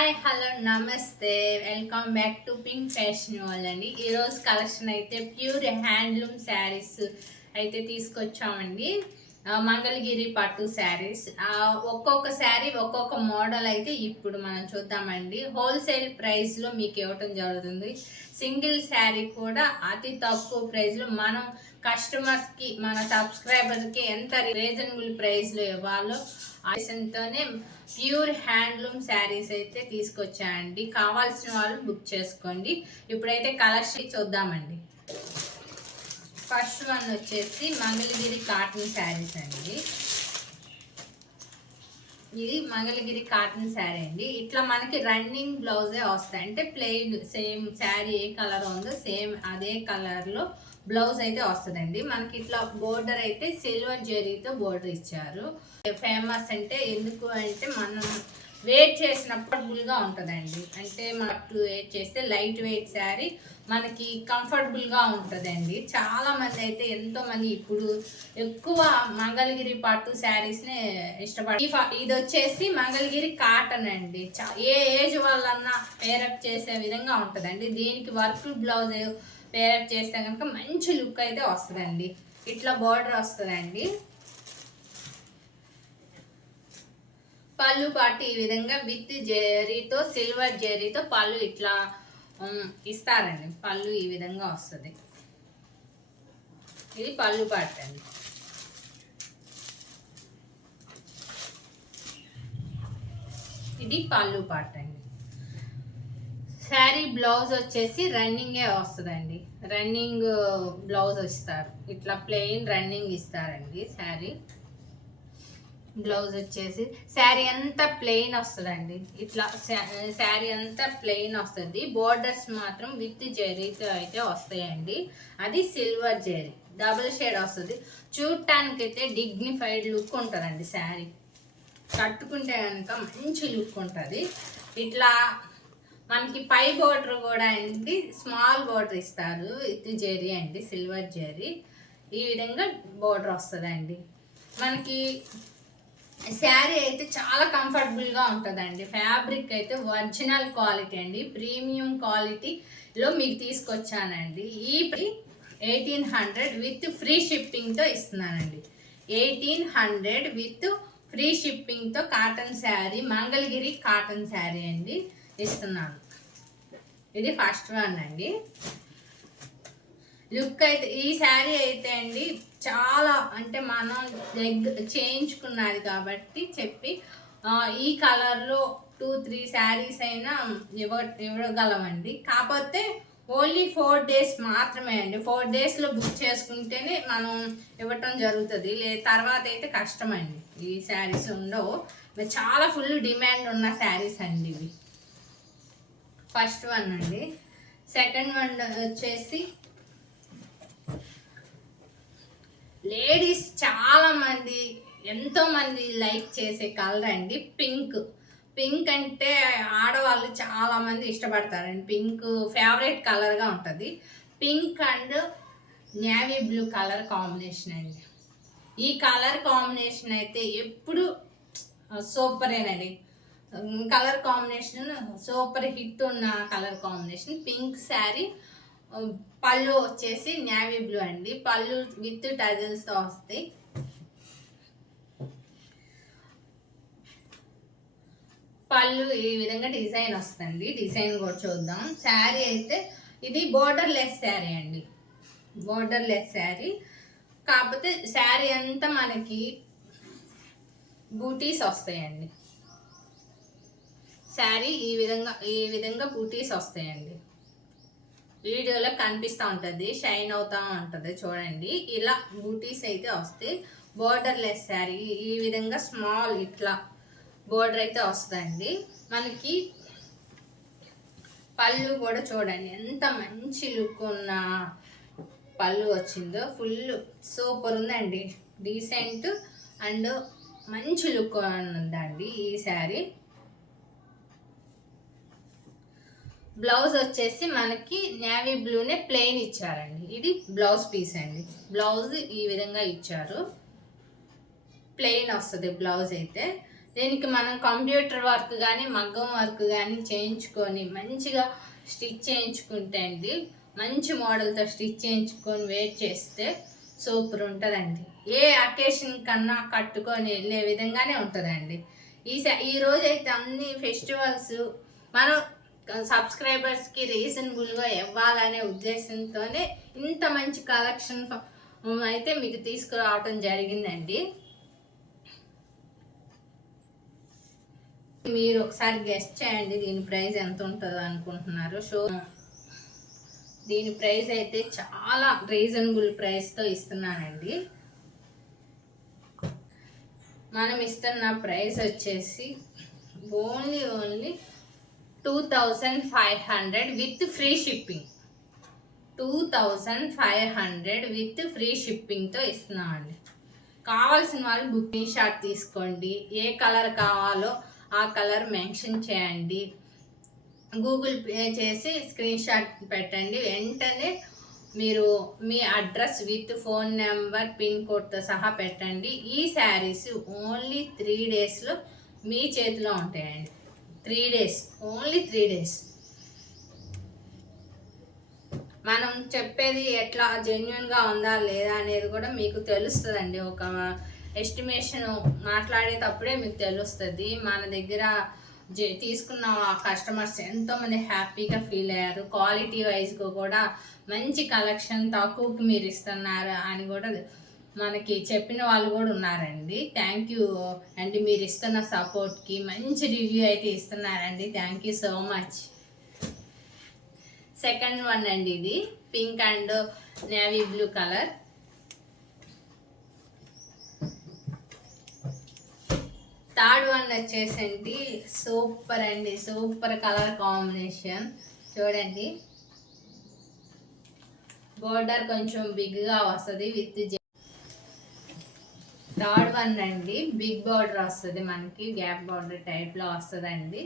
Hi hello నమస్తే welcome back to pink fashion world అండి. ఈరోజు కలెక్షన్ అయితే ప్యూర్ హ్యాండ్లూమ్ శారీస్ అయితే తీసుకొచ్చామండి. మంగళగిరి పట్టు శారీస్, ఒక్కొక్క శారీ ఒక్కొక్క మోడల్ అయితే ఇప్పుడు మనం చూద్దామండి. హోల్సేల్ ప్రైస్లో మీకు ఇవ్వటం జరుగుతుంది. సింగిల్ శారీ కూడా అతి తక్కువ ప్రైస్లో మనం కస్టమర్స్కి మన సబ్స్క్రైబర్కి ఎంత రీజనబుల్ ప్రైస్లో ఇవ్వాలో ఆశతోనే ప్యూర్ హ్యాండ్లూమ్ శారీస్ అయితే తీసుకొచ్చాయండి. కావాల్సిన వాళ్ళు బుక్ చేసుకోండి. ఇప్పుడైతే కలెక్షన్ చూద్దామండి. ఫస్ట్ వన్ వచ్చేసి మంగళగిరి కాటన్ శారీస్ అండి. ఇది మంగళగిరి కాటన్ శారీ అండి. ఇట్లా మనకి రన్నింగ్ బ్లౌజే వస్తాయి, అంటే ప్లెయిన్ సేమ్ శారీ ఏ కలర్ ఉందో సేమ్ అదే కలర్లో బ్లౌజ్ అయితే వస్తుందండి. మనకి ఇట్లా బోర్డర్ అయితే సిల్వర్ జెరీతో బోర్డర్ ఇచ్చారు. ఫేమస్ అంటే ఎందుకు అంటే మనం వెయిట్ చేసినప్పుడుగా ఉంటుందండి. అంటే మనకు వెయిట్ చేస్తే లైట్ వెయిట్ శారీ మనకి కంఫర్టబుల్గా ఉంటుందండి. చాలామంది అయితే ఎంతోమంది ఇప్పుడు ఎక్కువ మంగళగిరి పట్టు శారీస్నే ఇష్టపడి. ఇది వచ్చేసి మంగళగిరి కాటన్ అండి. ఏ ఏజ్ వాళ్ళన్నా పేరప్ చేసే విధంగా ఉంటుందండి. దీనికి వర్క్ బ్లౌజ్ పేరప్ చేస్తే కనుక మంచి లుక్ అయితే వస్తుందండి. ఇట్లా బార్డర్ వస్తుందండి. పళ్ళు పాటు ఈ విధంగా విత్ జెరీతో సిల్వర్ జెరీతో పళ్ళు ఇట్లా ఇస్తారండి. పళ్ళు ఈ విధంగా వస్తుంది. ఇది పళ్ళు పాటు అండి. ఇది పళ్ళు పాటు అండి. శారీ బ్లౌజ్ వచ్చేసి రన్నింగే వస్తుందండి. రన్నింగ్ బ్లౌజ్ ఇస్తారు. ఇట్లా ప్లెయిన్ రన్నింగ్ ఇస్తారండి. శారీ బ్లౌజ్ వచ్చేసి శారీ అంతా ప్లెయిన్ వస్తుందండి. ఇట్లా శారీ అంతా ప్లెయిన్ వస్తుంది. బోర్డర్స్ మాత్రం విత్ జెరీతో అయితే వస్తాయండి. అది సిల్వర్ జెరీ డబుల్ షేడ్ వస్తుంది. చూడటానికి అయితే డిగ్నిఫైడ్ లుక్ ఉంటుందండి. శారీ కట్టుకుంటే కనుక మంచి లుక్ ఉంటుంది. ఇట్లా మనకి పై బోర్డర్ కూడా అండి స్మాల్ బోర్డర్ ఇస్తారు. విత్ జెరీ అండి, సిల్వర్ జెరీ. ఈ విధంగా బోర్డర్ వస్తుందండి. మనకి శారీ అయితే చాలా కంఫర్టబుల్గా ఉంటుందండి. ఫ్యాబ్రిక్ అయితే ఒరిజినల్ క్వాలిటీ అండి, ప్రీమియం క్వాలిటీలో మీకు తీసుకొచ్చానండి. ఈ 1800 విత్ ఫ్రీ షిప్పింగ్తో ఇస్తున్నానండి. 1800 విత్ ఫ్రీ షిప్పింగ్తో కాటన్ శారీ, మంగళగిరి కాటన్ శారీ అండి ఇస్తున్నాను. ఇది ఫస్ట్ వన్ అండి. లుక్ అయితే ఈ శారీ అయితే అండి చాలా, అంటే మనం చేయించుకున్నది కాబట్టి చెప్పి ఈ కలర్లో 2-3 శారీస్ అయినా ఇవ్వగలమండి. కాకపోతే ఓన్లీ 4 days మాత్రమే అండి. 4 daysలో బుక్ చేసుకుంటేనే మనం ఇవ్వటం జరుగుతుంది. తర్వాత అయితే కష్టమండి. ఈ శారీస్ ఉండవు. చాలా ఫుల్ డిమాండ్ ఉన్న శారీస్ అండి ఇవి. ఫస్ట్ వన్ అండి. సెకండ్ వన్ వచ్చేసి లేడీస్ చాలామంది ఎంతోమంది లైక్ చేసే కలర్ అండి పింక్. పింక్ అంటే ఆడవాళ్ళు చాలామంది ఇష్టపడతారండి. పింక్ ఫేవరెట్ కలర్గా ఉంటుంది. Pink and navy blue colour combination అండి. ఈ కలర్ కాంబినేషన్ అయితే ఎప్పుడు సూపరేనండి. కలర్ కాంబినేషన్ సూపర్ హిట్ ఉన్న కలర్ కాంబినేషన్. పింక్ శారీ, పళ్ళు వచ్చేసి నేవీ బ్లూ అండి. పళ్ళు విత్ టజల్స్తో వస్తాయి. పళ్ళు ఈ విధంగా డిజైన్ వస్తుంది. డిజైన్ కూడా చూద్దాం. శారీ అయితే ఇది బోర్డర్ లెస్ శారీ అండి. బోర్డర్ లెస్ శారీ, కాకపోతే శారీ అంతా మనకి బూటీస్ వస్తాయండి. శారీ ఈ విధంగా బూటీస్ వస్తాయండి. వీడియోలో కనిపిస్తూ ఉంటుంది, షైన్ అవుతూ ఉంటుంది చూడండి. ఇలా బూటీస్ అయితే వస్తాయి. బోర్డర్ లెస్ శారీ ఈ విధంగా స్మాల్ ఇట్లా బోర్డర్ అయితే వస్తుందండి. మనకి పళ్ళు కూడా చూడండి ఎంత మంచి లుక్ ఉన్న పళ్ళు వచ్చిందో. ఫుల్ సూపర్ ఉందండి. డీసెంట్ అండ్ మంచి లుక్ ఉందండి ఈ శారీ. బ్లౌజ్ వచ్చేసి మనకి నేవీ బ్లూనే ప్లెయిన్ ఇచ్చారండి. ఇది బ్లౌజ్ పీస్ అండి. బ్లౌజ్ ఈ విధంగా ఇచ్చారు. ప్లెయిన్ వస్తుంది బ్లౌజ్ అయితే. దీనికి మనం కంప్యూటర్ వర్క్ కానీ మగ్గం వర్క్ కానీ చేయించుకొని మంచిగా స్టిచ్ చేయించుకుంటే అండి, మంచి మోడల్తో స్టిచ్ చేయించుకొని వెయిట్ చేస్తే సూపర్ ఉంటుందండి. ఏ అకేషన్ కన్నా కట్టుకొని వెళ్ళే విధంగానే ఉంటుందండి. ఈ రోజు అయితే అన్ని ఫెస్టివల్స్ మనం సబ్స్క్రైబర్స్కి రీజనబుల్గా ఇవ్వాలనే ఉద్దేశంతోనే ఇంత మంచి కలెక్షన్ అయితే మీకు తీసుకురావటం జరిగిందండి. మీరు ఒకసారి గెస్ట్ చేయండి దీని ప్రైస్ ఎంత ఉంటుందో అనుకుంటున్నారు. దీని ప్రైస్ అయితే చాలా రీజనబుల్ ప్రైస్తో ఇస్తున్నానండి. మనం ఇస్తున్న ప్రైస్ వచ్చేసి only 2500 with free shipping. 2500 with free షిప్పింగ్తో ఇస్తున్నామండి. కావాల్సిన వాళ్ళు బుకింగ్ షాట్ తీసుకోండి. ఏ కలర్ కావాలో ఆ కలర్ మెన్షన్ చేయండి. గూగుల్ పే చేసి స్క్రీన్ షాట్ పెట్టండి. వెంటనే మీరు మీ address with phone number pin కోడ్తో సహా పెట్టండి. ఈ శారీస్ ఓన్లీ 3 డేస్లో మీ చేతిలో ఉంటాయండి. 3 డేస్, ఓన్లీ 3 డేస్. మనం చెప్పేది ఎట్లా జెన్యున్గా ఉందా లేదా అనేది కూడా మీకు తెలుస్తుందండి. ఒక ఎస్టిమేషన్ మాట్లాడేటప్పుడే మీకు తెలుస్తుంది. మన దగ్గర తీసుకున్న కస్టమర్స్ ఎంతోమంది హ్యాపీగా ఫీల్ అయ్యారు. క్వాలిటీ వైజ్గా కూడా మంచి కలెక్షన్ తక్కువకి మీరు ఇస్తున్నారు అని కూడా మనకి చెప్పిన వాళ్ళు కూడా ఉన్నారండి. థ్యాంక్ యూ అండి, మీరు ఇస్తున్న సపోర్ట్కి మంచి రివ్యూ అయితే ఇస్తున్నారండి. Thank you so much. Second one అండి, ఇది pink and navy blue colour. Third one వచ్చేసండి సూపర్ అండి, సూపర్ కలర్ కాంబినేషన్. చూడండి, బోర్డర్ కొంచెం బిగ్గా వస్తుంది విత్. థర్డ్ వన్ అండి, బిగ్ బార్డర్ వస్తుంది మనకి, గ్యాప్ బార్డర్ టైప్లో వస్తుందండి.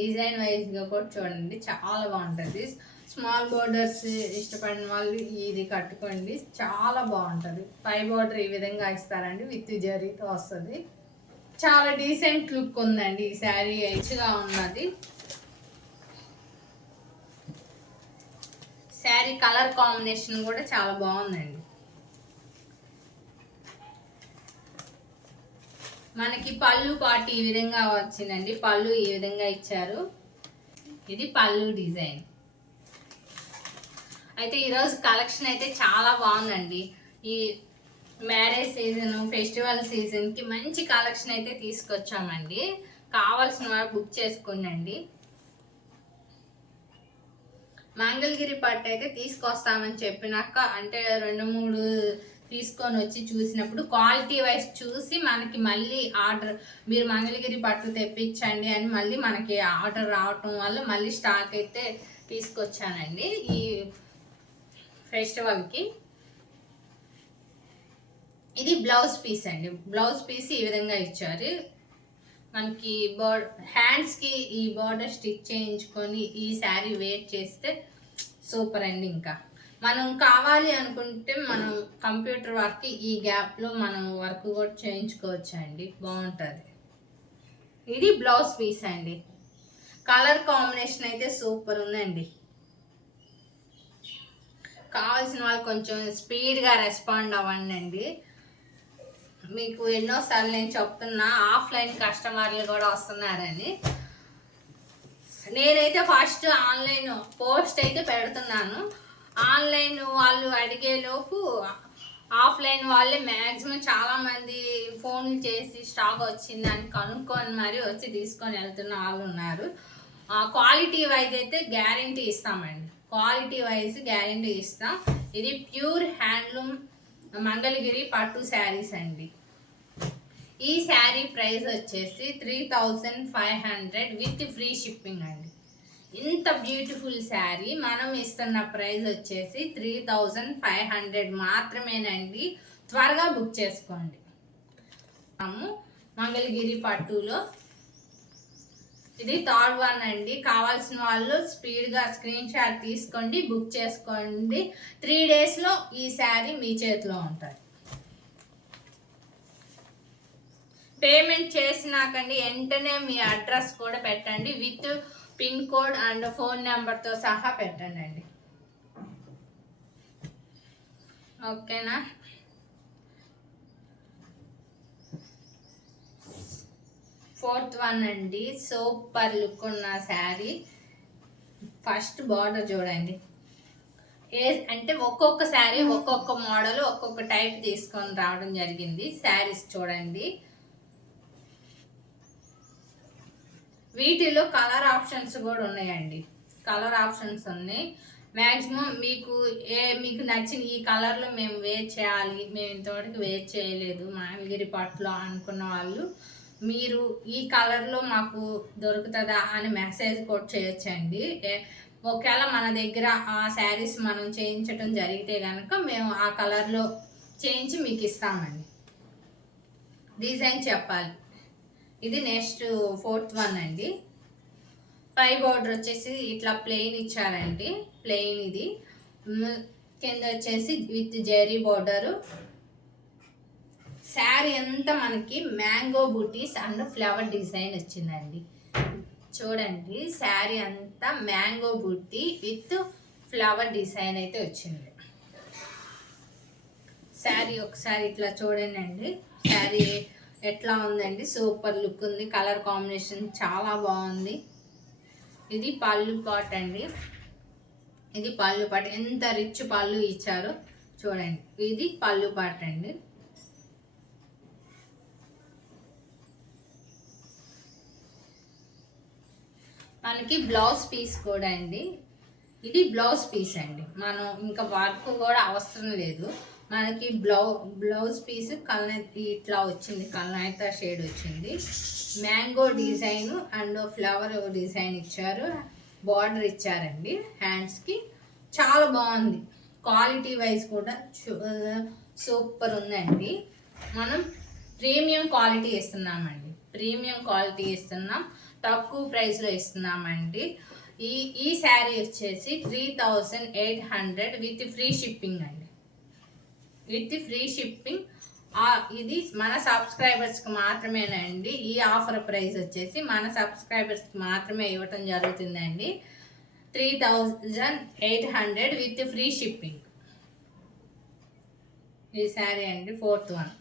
డిజైన్ వైజ్గా కూడా చూడండి చాలా బాగుంటుంది. స్మాల్ బార్డర్స్ ఇష్టపడిన వాళ్ళు ఇది కట్టుకోండి, చాలా బాగుంటుంది. పై బార్డర్ ఈ విధంగా ఇస్తారండి, విత్ జరీతో వస్తుంది. చాలా డీసెంట్ లుక్ ఉందండి ఈ శారీ, రిచ్గా ఉన్నది. శారీ కలర్ కాంబినేషన్ కూడా చాలా బాగుందండి. మనకి పళ్ళు పాటు ఈ విధంగా వచ్చిందండి. పళ్ళు ఈ విధంగా ఇచ్చారు. ఇది పళ్ళు డిజైన్. అయితే ఈరోజు కలెక్షన్ అయితే చాలా బాగుందండి. ఈ మ్యారేజ్ సీజన్, ఫెస్టివల్ సీజన్కి మంచి కలెక్షన్ అయితే తీసుకొచ్చామండి. కావాల్సిన వాళ్ళు బుక్ చేసుకోండి. మంగళగిరి పట్టు అయితే తీసుకొస్తామని చెప్పినాక అంటే 2-3 తీసుకొని వచ్చి చూసినప్పుడు క్వాలిటీ వైజ్ చూసి మనకి మళ్ళీ ఆర్డర్, మీరు మంగళగిరి పట్టు తెప్పించండి అని మళ్ళీ మనకి ఆర్డర్ రావటం వల్ల మళ్ళీ స్టాక్ అయితే తీసుకొచ్చానండి ఈ ఫెస్టివల్కి. ఇది బ్లౌజ్ పీస్ అండి. బ్లౌజ్ పీస్ ఈ విధంగా ఇచ్చారు మనకి. హ్యాండ్స్కి ఈ బార్డర్ స్టిచ్ చేయించుకొని ఈ శారీ వేర్ చేస్తే సూపర్ అండి. ఇంకా మనం కావాలి అనుకుంటే మనం కంప్యూటర్ వర్క్ ఈ గ్యాప్లో మనం వర్క్ కూడా చేయించుకోవచ్చు అండి, బాగుంటుంది. ఇది బ్లౌజ్ పీస్ అండి. కలర్ కాంబినేషన్ అయితే సూపర్ ఉందండి. కావాల్సిన వాళ్ళు కొంచెం స్పీడ్గా రెస్పాండ్ అవ్వండి. మీకు ఎన్నోసార్లు నేను చెప్తున్నా, ఆఫ్లైన్ కస్టమర్లు కూడా వస్తున్నారని. నేనైతే ఫస్ట్ ఆన్లైన్ పోస్ట్ అయితే పెడుతున్నాను. ఆన్లైన్ వాళ్ళు అడిగేలోపు ఆఫ్లైన్ వాళ్ళే మ్యాక్సిమం చాలామంది ఫోన్లు చేసి స్టాక్ వచ్చిందని కనుక్కొని మరి వచ్చి తీసుకొని వెళ్తున్న వాళ్ళు ఉన్నారు. క్వాలిటీ వైజ్ అయితే గ్యారంటీ ఇస్తామండి. క్వాలిటీ వైజ్ గ్యారంటీ ఇస్తాం. ఇది ప్యూర్ హ్యాండ్లూమ్ మంగళగిరి పట్టు శారీస్ అండి. ఈ శారీ ప్రైస్ వచ్చేసి 3500 విత్ ఫ్రీ షిప్పింగ్ అండి. ఇంత బ్యూటిఫుల్ శారీ మనం ఇస్తున్న ప్రైస్ వచ్చేసి 3500 మాత్రమేనండి. త్వరగా బుక్ చేసుకోండి. మంగళగిరి పట్టులో ఇది థర్డ్ వన్ అండి. కావాల్సిన వాళ్ళు స్పీడ్గా స్క్రీన్ షాట్ తీసుకోండి, బుక్ చేసుకోండి. 3 డేస్లో ఈ శారీ మీ చేతిలో ఉంటుంది. పేమెంట్ చేసినాకండి వెంటనే మీ అడ్రస్ కూడా పెట్టండి, with pin code and phone నెంబర్తో సహా పెట్టండి అండి. ఓకేనా? ఫోర్త్ వన్ అండి, సూపర్ లుక్ ఉన్న శారీ. ఫస్ట్ బార్డర్ చూడండి. అంటే ఒక్కొక్క శారీ ఒక్కొక్క మోడల్ ఒక్కొక్క టైప్ తీసుకొని రావడం జరిగింది. శారీస్ చూడండి. వీటిలో కలర్ ఆప్షన్స్ కూడా ఉన్నాయండి. కలర్ ఆప్షన్స్ ఉన్నాయి. మ్యాక్సిమం మీకు నచ్చిన ఈ కలర్లో మేము వేర్ చేయాలి, మేము ఇంతవరకు వేర్ చేయలేదు మంగళగిరి పట్టులో అనుకున్న వాళ్ళు మీరు ఈ కలర్లో మాకు దొరుకుతుందా అని మెసేజ్ కూడా చేయొచ్చండి. ఒకవేళ మన దగ్గర ఆ శారీస్ మనం చేయించడం జరిగితే కనుక మేము ఆ కలర్లో చేయించి మీకు ఇస్తామండి. డిజైన్ చెప్పాలి. ఇది నెక్స్ట్ ఫోర్త్ వన్ అండి. పై బార్డర్ వచ్చేసి ఇట్లా ప్లెయిన్ ఇచ్చారండి. ప్లెయిన్ ఇది కింద వచ్చేసి విత్ జెరీ బార్డరు. శారీ అంతా మనకి mango butis and flower design వచ్చిందండి. చూడండి, శారీ అంతా mango buti with flower design అయితే వచ్చింది. శారీ ఒకసారి ఇట్లా చూడండి అండి. శారీ ఎట్లా ఉందండి? సూపర్ లుక్ ఉంది. కలర్ కాంబినేషన్ చాలా బాగుంది. ఇది పళ్ళు పాట్ అండి. ఇది పళ్ళు పాట్. ఎంత రిచ్ పళ్ళు ఇచ్చారో చూడండి. ఇది పళ్ళు పాట్ అండి. మనకి బ్లౌజ్ పీస్ కూడా అండి. ఇది బ్లౌజ్ పీస్ అండి. మనం ఇంకా వర్క్ కూడా అవసరం లేదు. మనకి బ్లౌజ్ పీస్ ఇట్లా వచ్చింది. కల్నైత షేడ్ వచ్చింది. Mango design and flower design ఇచ్చారు. బార్డర్ ఇచ్చారండి హ్యాండ్స్కి. చాలా బాగుంది. క్వాలిటీ వైజ్ కూడా సూపర్ ఉందండి. మనం ప్రీమియం క్వాలిటీ ఇస్తున్నామండి. ప్రీమియం క్వాలిటీ ఇస్తున్నాం. తక్కువ ప్రైస్లో ఇస్తున్నామండి. ఈ శారీ వచ్చేసి 3800 విత్ ఫ్రీ షిప్పింగ్ అండి. With free shipping. ఇది మన సబ్స్క్రైబర్స్కి మాత్రమేనండి. ఈ ఆఫర్ ప్రైస్ వచ్చేసి మన సబ్స్క్రైబర్స్కి మాత్రమే ఇవ్వటం జరుగుతుందండి. 3800 విత్ ఫ్రీ షిప్పింగ్. ఈ శారీ అండి fourth one.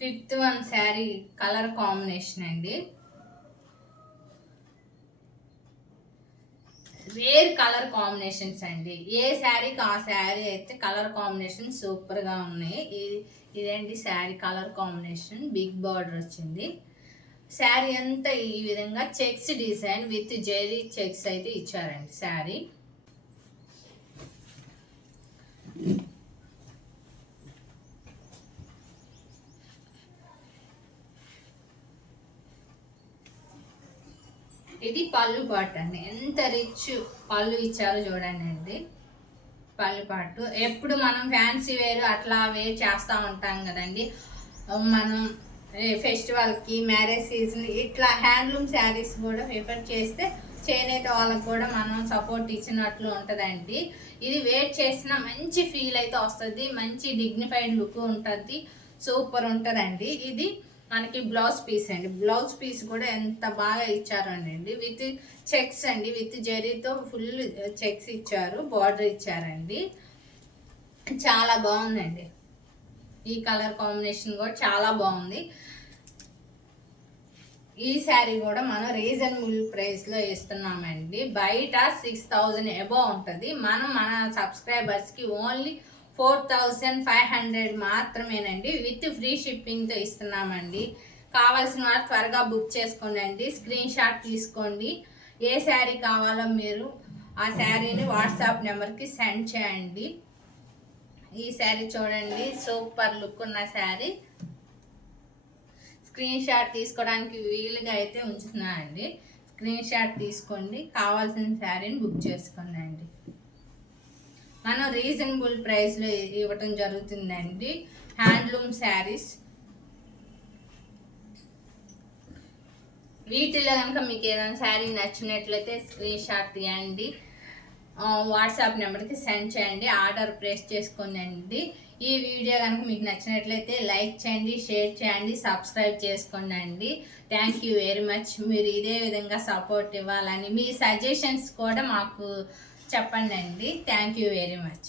Fifth one sari colour combination అండి. రేర్ కలర్ కాంబినేషన్స్ అండి. ఏ శారీకి ఆ శారీ అయితే కలర్ కాంబినేషన్ సూపర్గా ఉన్నాయి. ఇదేంటి sari colour combination. Big border వచ్చింది. శారీ అంతా ఈ విధంగా checks design with zari checks అయితే ఇచ్చారండి శారీ. ఇది పళ్ళు పాటు అండి. ఎంత రిచ్ పళ్ళు ఇచ్చారో చూడండి అండి. పళ్ళు పాటు ఎప్పుడు మనం ఫ్యాన్సీ వేరు అట్లా వేర్ చేస్తూ ఉంటాం కదండి. మనం ఫెస్టివల్కి, మ్యారేజ్ సీజన్ ఇట్లా హ్యాండ్లూమ్ శారీస్ కూడా ప్రిఫర్ చేస్తే చేనేత వాళ్ళకి కూడా మనం సపోర్ట్ ఇచ్చినట్లు ఉంటుందండి. ఇది వేర్ చేసిన మంచి ఫీల్ అయితే వస్తుంది. మంచి డిగ్నిఫైడ్ లుక్ ఉంటుంది. సూపర్ ఉంటుందండి. ఇది మనకి బ్లౌజ్ పీస్ అండి. బ్లౌజ్ పీస్ కూడా ఎంత బాగా ఇచ్చారండి. విత్ చెక్స్ అండి. విత్ జరీతో ఫుల్ చెక్స్ ఇచ్చారు. బార్డర్ ఇచ్చారండి. చాలా బాగుందండి. ఈ కలర్ కాంబినేషన్ కూడా చాలా బాగుంది. ఈ శారీ కూడా మనం రీజనబుల్ ప్రైస్లో ఇస్తున్నామండి. బయట 6000 అబోవ్ ఉంటుంది. మన సబ్స్క్రైబర్స్కి ఓన్లీ 4500 మాత్రమేనండి. విత్ ఫ్రీ షిప్పింగ్తో ఇస్తున్నామండి. కావాల్సిన వారు త్వరగా బుక్ చేసుకోండి. స్క్రీన్ షాట్ తీసుకోండి. ఏ శారీ కావాలో మీరు ఆ శారీని వాట్సాప్ నెంబర్కి సెండ్ చేయండి. ఈ శారీ చూడండి, సూపర్ లుక్ ఉన్న శారీ. స్క్రీన్ షాట్ తీసుకోవడానికి వీలుగా అయితే ఉంచుతున్నానండి. స్క్రీన్ షాట్ తీసుకోండి. కావాల్సిన శారీని బుక్ చేసుకోండి అండి. మనం రీజనబుల్ ప్రైస్లో ఇవ్వటం జరుగుతుందండి. హ్యాండ్లూమ్ శారీస్. వీటిలో కనుక మీకు ఏదైనా శారీ నచ్చినట్లయితే స్క్రీన్ షాట్ తీయండి. వాట్సాప్ నెంబర్కి సెండ్ చేయండి, ఆర్డర్ ప్లేస్ చేసుకోండి. ఈ వీడియో కనుక మీకు నచ్చినట్లయితే లైక్ చేయండి, షేర్ చేయండి, సబ్స్క్రైబ్ చేసుకోండి. Thank you very much. మీరు ఇదే విధంగా సపోర్ట్ ఇవ్వాలని, మీ సజెషన్స్ కూడా మాకు చెప్పండి. Thank you very much.